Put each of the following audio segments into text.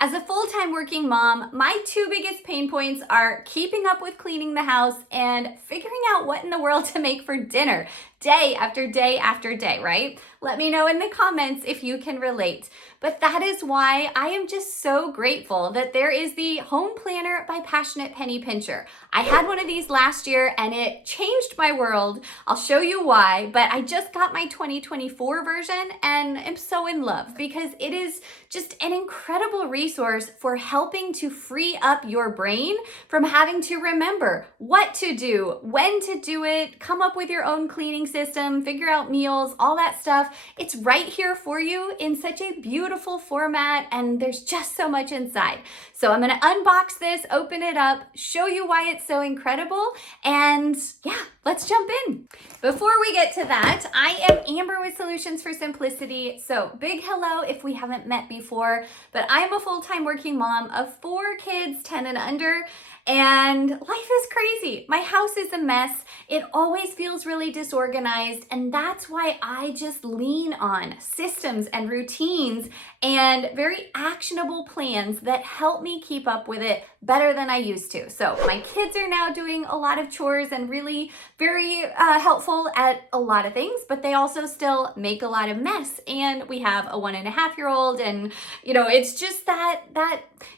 As a full-time working mom, my two biggest pain points are keeping up with cleaning the house and figuring out what in the world to make for dinner day after day after day, right? Let me know in the comments if you can relate. But that is why I am just so grateful that there is the Home Planner by Passionate Penny Pincher. I had one of these last year and it changed my world. I'll show you why, but I just got my 2024 version and am so in love because it is just an incredible resource for helping to free up your brain from having to remember what to do, when to do it, come up with your own cleaning system, figure out meals, all that stuff. It's right here for you in such a beautiful format, and there's just so much inside. So I'm gonna unbox this, open it up, show you why it's so incredible, and yeah, let's jump in. Before we get to that, I am Amber with Solutions for Simplicity. So big hello if we haven't met before, but I'm a full-time working mom of 4 kids, 10 and under, and life is crazy. My house is a mess. It always feels really disorganized, and that's why I just lean on systems and routines and very actionable plans that help me keep up with it better than I used to. So my kids are now doing a lot of chores and really very helpful at a lot of things, but they also still make a lot of mess. And we have a 1.5-year-old, and it's just that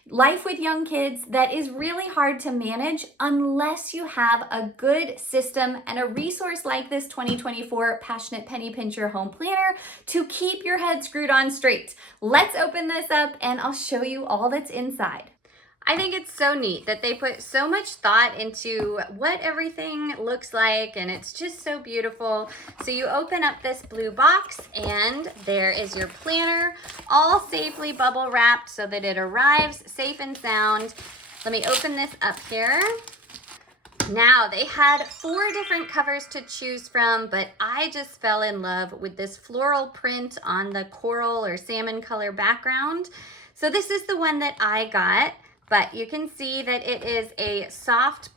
life with young kids that is really hard to manage unless you have a good system and a resource like this 2024 Passionate Penny Pincher Home Planner to keep your head screwed on straight. Let's open this up and I'll show you all that's inside. I think it's so neat that they put so much thought into what everything looks like, and it's just so beautiful. So you open up this blue box and there is your planner, all safely bubble wrapped so that it arrives safe and sound. Let me open this up here. Now, they had 4 different covers to choose from, but I just fell in love with this floral print on the coral or salmon color background. So this is the one that I got. But you can see that it is a soft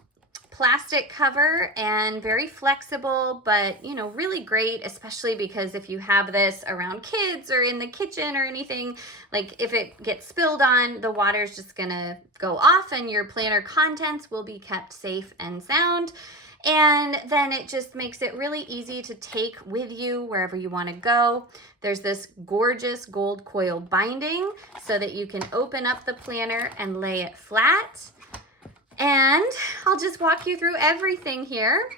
plastic cover and very flexible, but really great, especially because if you have this around kids or in the kitchen or anything, like if it gets spilled on, the water's just gonna go off and your planner contents will be kept safe and sound. And then it just makes it really easy to take with you wherever you want to go. There's this gorgeous gold coil binding so that you can open up the planner and lay it flat. And I'll just walk you through everything here.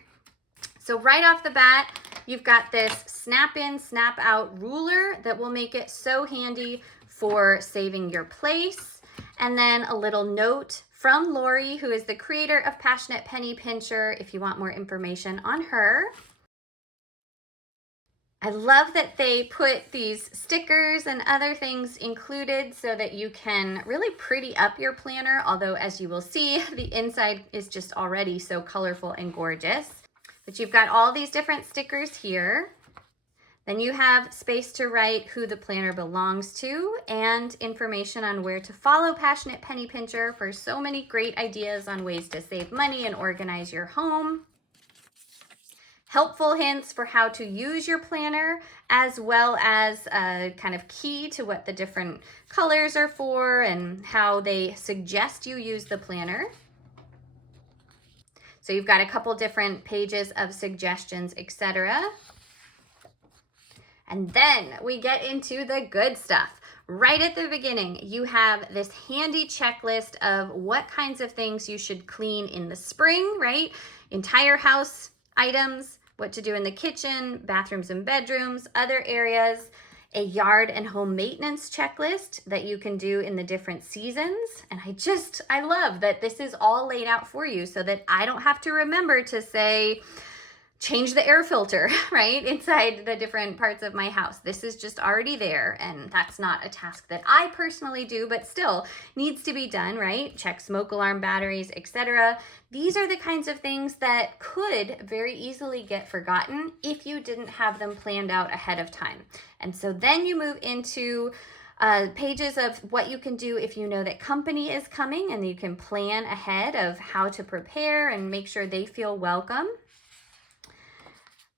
So right off the bat, you've got this snap in, snap out ruler that will make it so handy for saving your place. And then a little note from Lori, who is the creator of Passionate Penny Pincher, if you want more information on her. I love that they put these stickers and other things included so that you can really pretty up your planner, although as you will see, the inside is just already so colorful and gorgeous. But you've got all these different stickers here. Then you have space to write who the planner belongs to and information on where to follow Passionate Penny Pincher for so many great ideas on ways to save money and organize your home. Helpful hints for how to use your planner, as well as a kind of key to what the different colors are for and how they suggest you use the planner. So you've got a couple different pages of suggestions, etc. And then we get into the good stuff. Right at the beginning, you have this handy checklist of what kinds of things you should clean in the spring, right? Entire house items, what to do in the kitchen, bathrooms and bedrooms, other areas, a yard and home maintenance checklist that you can do in the different seasons. And I love that this is all laid out for you so that I don't have to remember to say, change the air filter, right, inside the different parts of my house. This is just already there, and that's not a task that I personally do, but still needs to be done, right? Check smoke alarm batteries, etc. These are the kinds of things that could very easily get forgotten if you didn't have them planned out ahead of time. And so then you move into pages of what you can do if you know that company is coming, and you can plan ahead of how to prepare and make sure they feel welcome.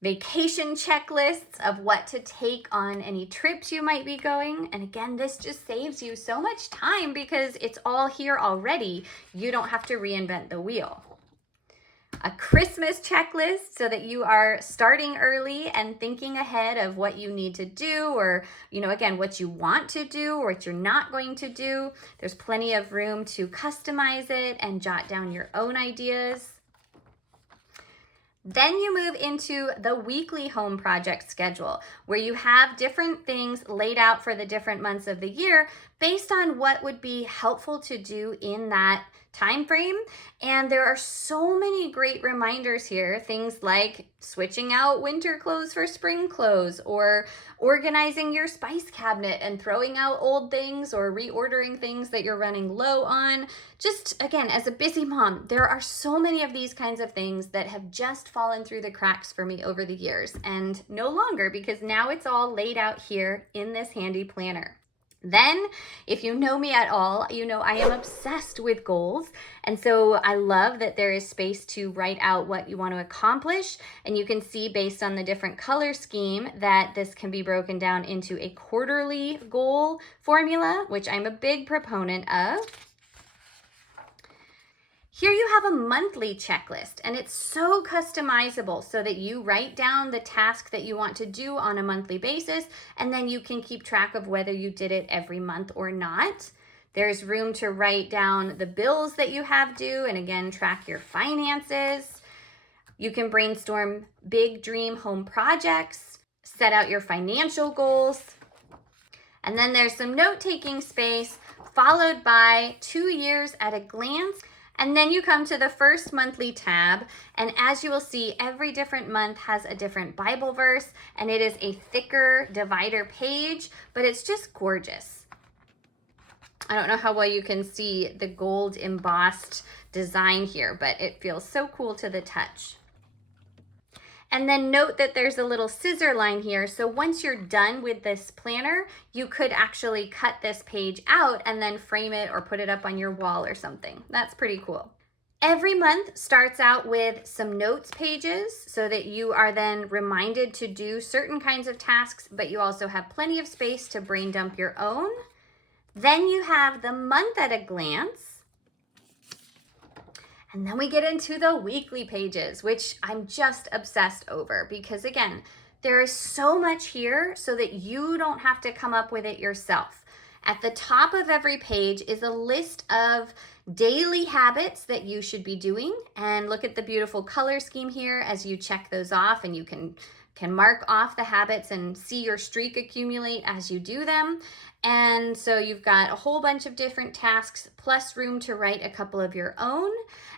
vacation checklists of what to take on any trips you might be going. And again, this just saves you so much time because it's all here already. You don't have to reinvent the wheel. A Christmas checklist so that you are starting early and thinking ahead of what you need to do, or, again, what you want to do or what you're not going to do. There's plenty of room to customize it and jot down your own ideas. Then you move into the weekly home project schedule, where you have different things laid out for the different months of the year based on what would be helpful to do in that time frame. And there are so many great reminders here, things like switching out winter clothes for spring clothes, or organizing your spice cabinet and throwing out old things, or reordering things that you're running low on. Just again, as a busy mom, there are so many of these kinds of things that have just fallen through the cracks for me over the years, and no longer, because now it's all laid out here in this handy planner. Then, if you know me at all, you know I am obsessed with goals. And so I love that there is space to write out what you want to accomplish. And you can see based on the different color scheme that this can be broken down into a quarterly goal formula, which I'm a big proponent of. Here you have a monthly checklist, and it's so customizable so that you write down the task that you want to do on a monthly basis, and then you can keep track of whether you did it every month or not. There's room to write down the bills that you have due, and again, track your finances. You can brainstorm big dream home projects, set out your financial goals. And then there's some note-taking space, followed by 2 years at a glance. And then you come to the first monthly tab, and as you will see, every different month has a different Bible verse, and it is a thicker divider page, but it's just gorgeous. I don't know how well you can see the gold embossed design here, but it feels so cool to the touch. And then note that there's a little scissor line here. So once you're done with this planner, you could actually cut this page out and then frame it or put it up on your wall or something. That's pretty cool. Every month starts out with some notes pages so that you are then reminded to do certain kinds of tasks, but you also have plenty of space to brain dump your own. Then you have the month at a glance. And then we get into the weekly pages, which I'm just obsessed over because, again, there is so much here so that you don't have to come up with it yourself. At the top of every page is a list of daily habits that you should be doing. And look at the beautiful color scheme here as you check those off, and you can mark off the habits and see your streak accumulate as you do them. And so you've got a whole bunch of different tasks plus room to write a couple of your own.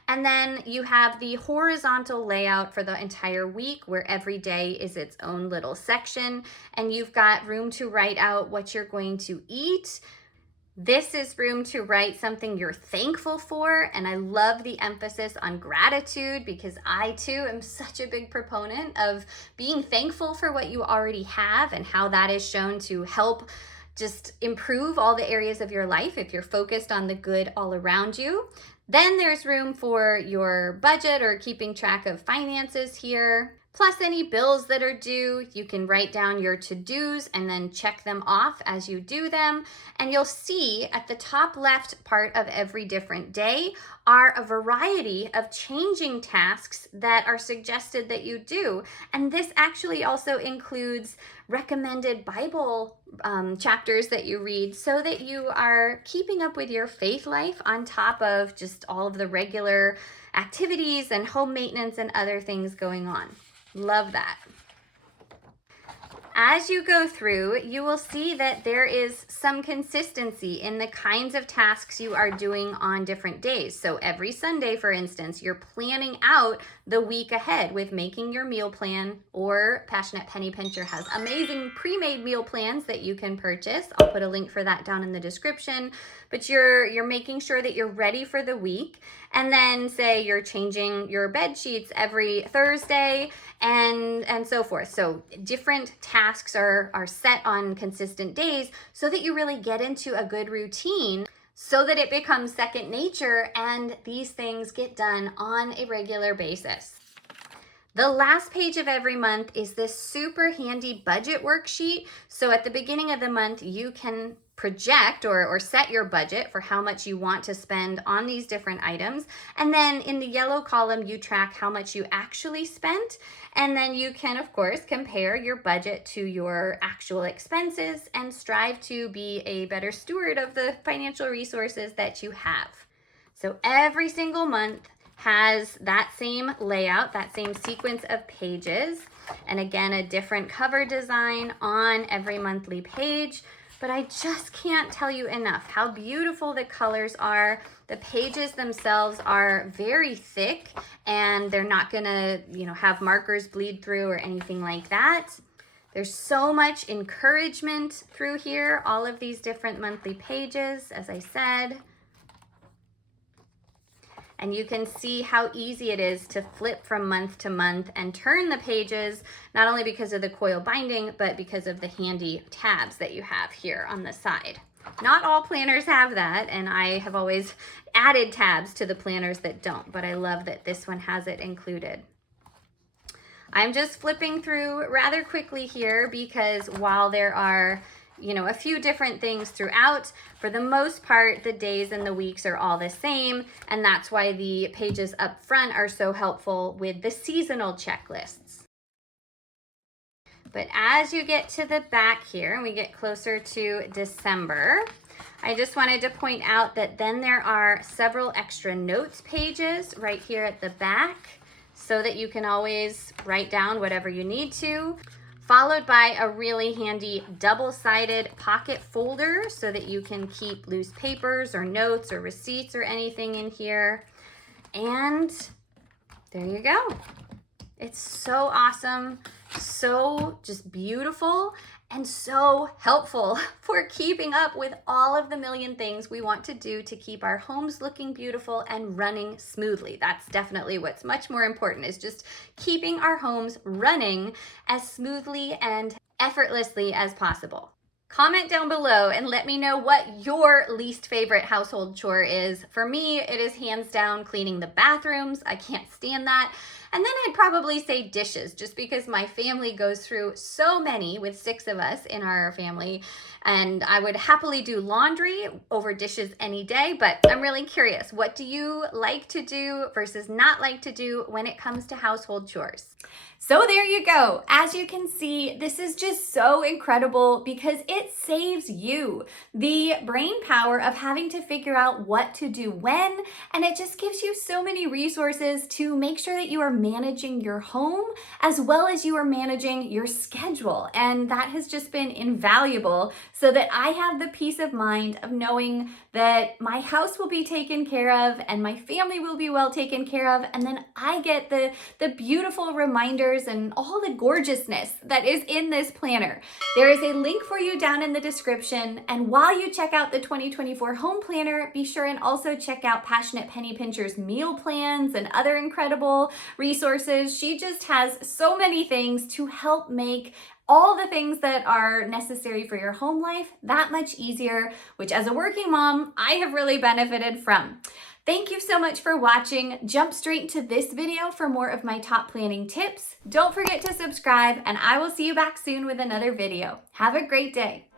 And then you have the horizontal layout for the entire week where every day is its own little section. And you've got room to write out what you're going to eat. This is room to write something you're thankful for. And I love the emphasis on gratitude because I too am such a big proponent of being thankful for what you already have and how that is shown to help just improve all the areas of your life if you're focused on the good all around you. Then there's room for your budget or keeping track of finances here. Plus any bills that are due. You can write down your to-dos and then check them off as you do them. And you'll see at the top left part of every different day are a variety of changing tasks that are suggested that you do. And this actually also includes recommended Bible chapters that you read so that you are keeping up with your faith life on top of just all of the regular activities and home maintenance and other things going on. Love that. As you go through, you will see that there is some consistency in the kinds of tasks you are doing on different days. So every Sunday, for instance, you're planning out the week ahead with making your meal plan, or Passionate Penny Pincher has amazing pre-made meal plans that you can purchase. I'll put a link for that down in the description. But you're making sure that you're ready for the week. And then say you're changing your bed sheets every Thursday and so forth. So different tasks are set on consistent days so that you really get into a good routine so that it becomes second nature and these things get done on a regular basis. The last page of every month is this super handy budget worksheet. So at the beginning of the month, you can project or set your budget for how much you want to spend on these different items. And then in the yellow column, you track how much you actually spent. And then you can, of course, compare your budget to your actual expenses and strive to be a better steward of the financial resources that you have. So every single month has that same layout, that same sequence of pages, and again, a different cover design on every monthly page. But I just can't tell you enough how beautiful the colors are. The pages themselves are very thick, and they're not gonna, have markers bleed through or anything like that. There's so much encouragement through here, all of these different monthly pages, as I said. And you can see how easy it is to flip from month to month and turn the pages, not only because of the coil binding, but because of the handy tabs that you have here on the side. Not all planners have that, and I have always added tabs to the planners that don't, but I love that this one has it included. I'm just flipping through rather quickly here because while there are a few different things throughout, for the most part, the days and the weeks are all the same, and that's why the pages up front are so helpful with the seasonal checklists. But as you get to the back here, and we get closer to December, I just wanted to point out that then there are several extra notes pages right here at the back so that you can always write down whatever you need to, followed by a really handy double-sided pocket folder so that you can keep loose papers or notes or receipts or anything in here. And there you go. It's so awesome, so just beautiful, and so helpful for keeping up with all of the million things we want to do to keep our homes looking beautiful and running smoothly. That's definitely what's much more important, is just keeping our homes running as smoothly and effortlessly as possible. Comment down below and let me know what your least favorite household chore is. For me, it is hands down cleaning the bathrooms. I can't stand that. And then I'd probably say dishes, just because my family goes through so many, with 6 of us in our family, and I would happily do laundry over dishes any day, but I'm really curious, what do you like to do versus not like to do when it comes to household chores? So there you go. As you can see, this is just so incredible because it saves you the brain power of having to figure out what to do when, and it just gives you so many resources to make sure that you are managing your home as well as you are managing your schedule. And that has just been invaluable so that I have the peace of mind of knowing that my house will be taken care of and my family will be well taken care of, and then I get the beautiful reminders and all the gorgeousness that is in this planner. There is a link for you down in the description, and while you check out the 2024 home planner, be sure and also check out Passionate Penny Pincher's meal plans and other incredible resources. She just has so many things to help make all the things that are necessary for your home life that much easier, which as a working mom, I have really benefited from. Thank you so much for watching. Jump straight to this video for more of my top planning tips. Don't forget to subscribe, and I will see you back soon with another video. Have a great day.